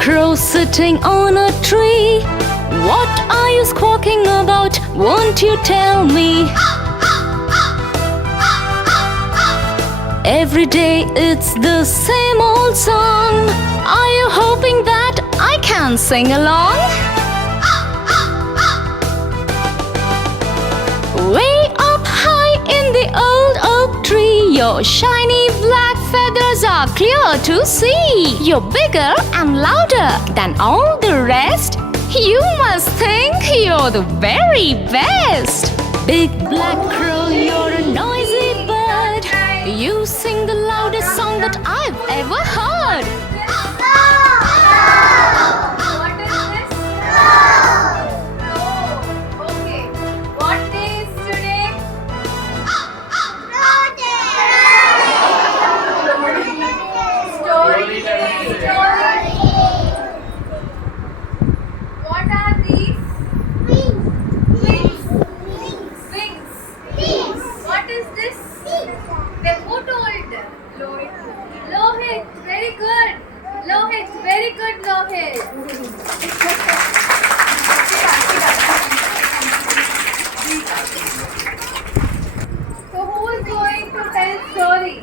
crow sitting on a tree. What are you squawking about? Won't you tell me? Every day it's the same old song. Are you hoping that I can sing along? Way up high in the old oak tree, your shiny black feathers are clear to see. You're bigger and louder than all the rest. You must think you're the very best. Big black crow, you're a noisy bird. You sing the loudest song that I've ever heard. What is this? Crow. Okay. What day is today? Story day. What are these? Wings. What is this? Then who told? Lohit. Very good. Very good, Lohit. So who is going to tell story?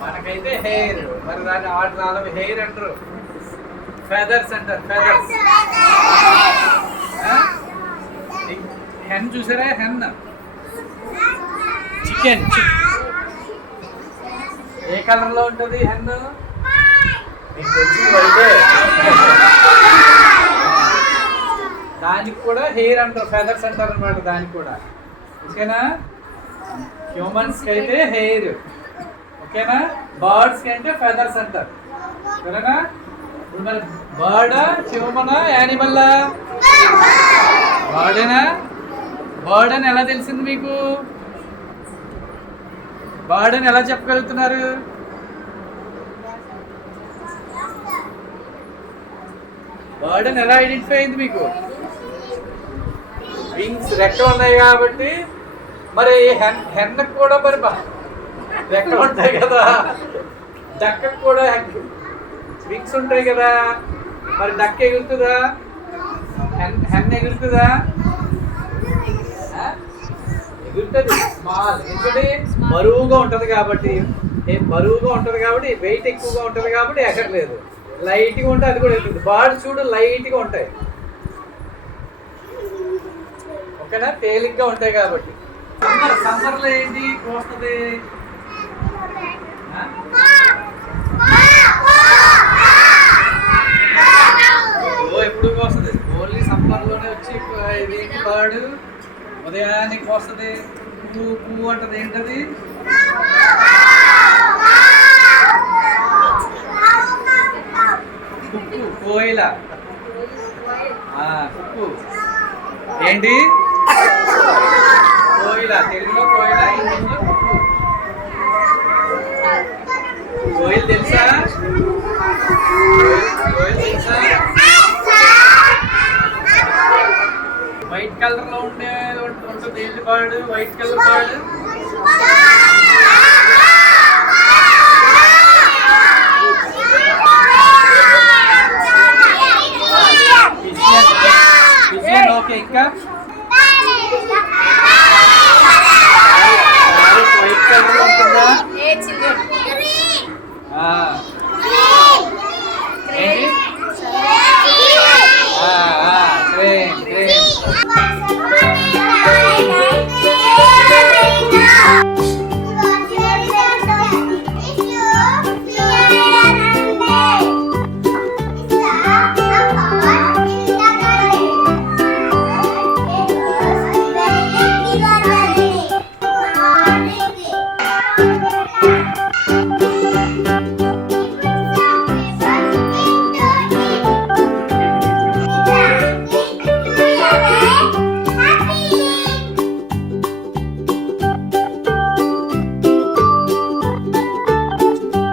మనకైతే hair, మరి దాన్ని ఆటలు hair అంటారు. Feathers అంటారు. Feathers. Hen చూసారా? Hen chicken. ఏ colour లో ఉంటుంది హెన్? మీకు తెలిసింది అయితే దానికి కూడా హెయిర్ అంటారు. ఫెదర్స్ అంటారు అనమాట దానికి కూడా. ఓకేనా? హ్యూమన్స్ కి అయితే హెయిర్, ఓకేనా? బర్డ్స్ కి అంటే ఫెదర్స్ అంటారు. సరేనా? ఇప్పుడు మరి బర్డా, హ్యూమనా, యానిమల్లా? బర్డేనా? బర్డ్ అని ఎలా తెలిసింది మీకు? బర్డ్ అని ఎలా చెప్పగలుగుతున్నారు? బర్డ్ అని ఎలా ఐడెంటిఫై అయింది మీకు? వింగ్స్, రెక్కలు ఉన్నాయి కాబట్టి. మరి హెన్ కూడా మరి రెక్కలు ఉంటాయి కదా, డక్కకు కూడా వింగ్స్ ఉంటాయి కదా. మరి డక్క ఎగురుతుందా? హెన్ ఎగురుతుందా? ఎగురుతుంది. స్మాల్. ఎందుకంటే బరువుగా ఉంటుంది కాబట్టి, వెయిట్ ఎక్కువగా ఉంటుంది కాబట్టి ఎక్కట్లేదు. లైట్గా ఉంటే అది కూడా వెళ్తుంది. బర్డ్స్ చూడు లైట్గా ఉంటాయి, ఓకేనా? తేలిగ్గా ఉంటాయి కాబట్టి. సమ్మర్లో ఏంటి వస్తుంది? ఎప్పుడు వస్తుంది? ఓన్లీ సమ్మర్లోనే వచ్చి ఇదేంటి బర్డ్ ఉదయానికి వస్తుంది. పువ్వు పువ్వు అంటది. ఏంటది? కుక్కు. కోయిల. కుక్కు ఏంటి? కోయిల. తెలుగులో కోయిల, ఇంగ్లీష్లో కుక్కు. కోయిల్ తెలుసా? వైట్ కలర్ లో ఉంటుంది ఏంటి బర్డ్? White colour bird